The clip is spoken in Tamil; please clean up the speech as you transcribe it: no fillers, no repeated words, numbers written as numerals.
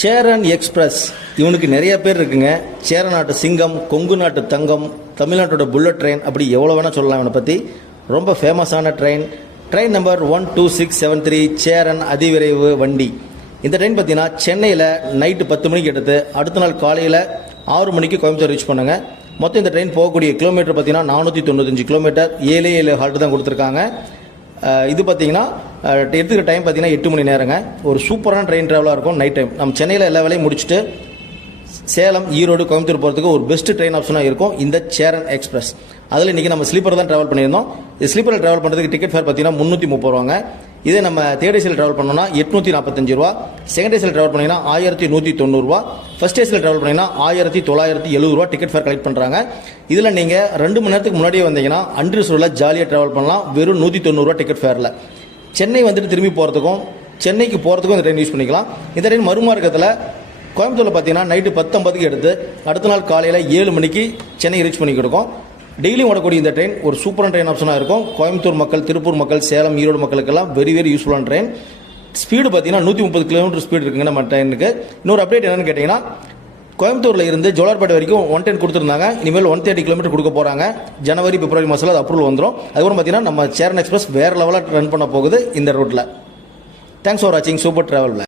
சேரன் எக்ஸ்பிரஸ் இவனுக்கு நிறைய பேர் இருக்குங்க. சேர நாட்டு சிங்கம், கொங்கு நாட்டு தங்கம், தமிழ்நாட்டோட புல்லட் ட்ரெயின், அப்படி எவ்வளோ வேணால் சொல்லலாம். இவனை பற்றி ரொம்ப ஃபேமஸான ட்ரெயின் நம்பர் 12673 சேரன் அதிவிரைவு வண்டி. இந்த ட்ரெயின் பார்த்தீங்கன்னா சென்னையில் நைட்டு 10 மணிக்கு எடுத்து அடுத்த நாள் காலையில் 6 மணிக்கு கோயம்புத்தூர் ரீச் பண்ணுங்க. மொத்தம் இந்த ட்ரெயின் போகக்கூடிய கிலோமீட்டர் பார்த்தீங்கன்னா 495 கிலோமீட்டர். 7 ஹால்ட்டு தான் கொடுத்துருக்காங்க. இது பார்த்தீங்கன்னா எடுத்துக்கிற டைம் பார்த்தீங்கன்னா 8 மணி நேரங்க. ஒரு சூப்பரான ட்ரெயின் ட்ராவலாக இருக்கும். நைட் டைம் நம்ம சென்னையில் எல்லா வேலையும் முடிச்சுட்டு சேலம், ஈரோடு, கோயம்புத்தூர் போகிறதுக்கு ஒரு பெஸ்ட் ட்ரெயின் ஆப்ஷனாக இருக்கும் இந்த சேரன் எக்ஸ்பிரஸ். அதில் இன்றைக்கி நம்ம ஸ்லீப்பர் தான் ட்ராவல் பண்ணியிருந்தோம். இது ஸ்லீப்பரில் ட்ராவல் பண்ணுறதுக்கு டிக்கெட் ஃபேர் பார்த்தீங்கன்னா 330 ரூபாங்க. இதே நம்ம தேர்ட் ஏசியில் ட்ராவல் பண்ணோம்னா 845 ரூபா. செகண்ட் ஏசியில் ட்ராவல் பண்ணிங்கன்னா 1190 ரூபா. ஃபர்ஸ்ட் ஏசியில் ட்ராவல் பண்ணிங்கன்னா 1970 ரூபா டிக்கெட் ஃபேர் கலெக்ட் பண்ணுறாங்க. இதில் நீங்கள் 2 மணி நேரத்துக்கு முன்னாடியே வந்தீங்கன்னா அன்ரிசர்வ்டில் ஜாலியாக ட்ராவல் பண்ணலாம். வெறும் 190 ரூபா டிக்கெட் ஃபேரில் சென்னை வந்துட்டு திரும்பி போகிறதுக்கும் சென்னைக்கு போகிறதுக்கும் இந்த ட்ரெயின் யூஸ் பண்ணிக்கலாம். இந்த ட்ரெயின் மறுமார்க்கத்தில் கோயம்புத்தூரில் பார்த்தீங்கன்னா நைட்டு 10:50க்கு எடுத்து அடுத்த நாள் காலையில் 7 மணிக்கு சென்னை ரீச் பண்ணி கொடுக்கும். டெய்லியும் ஓடக்கூடிய இந்த ட்ரெயின் ஒரு சூப்பரான ட்ரெயின் ஆப்ஷனாக இருக்கும். கோயம்புத்தூர் மக்கள், திருப்பூர் மக்கள், சேலம், ஈரோடு மக்களுக்கெல்லாம் வெரி யூஸ்ஃபுல்லான ட்ரெயின். ஸ்பீடு பார்த்தீங்கன்னா 130 கிலோமீட்டர் ஸ்பீடு இருக்குங்க நம்ம ட்ரெயினுக்கு. இன்னொரு அப்டேட் என்னன்னு கேட்டிங்கன்னா, கோயம்புத்தூரில் இருந்து ஜோலார்பேட்டை வரைக்கும் 110 கொடுத்துருந்தாங்க. இனிமேல் 130 கிலோமீட்டர் கொடுக்க போகிறாங்க. ஜனவரி, பிப்ரவரி மாதத்தில் அது அப்ரூவல் வந்துடும். அதுக்கப்புறம் பார்த்தீங்கன்னா நம்ம சேரன் எக்ஸ்பிரஸ் வேறு லெவலாக ரன் பண்ண போகுது இந்த ரூட்டில். தேங்க்ஸ் ஃபார் வாட்சிங் சூப்பர் ட்ராவல்.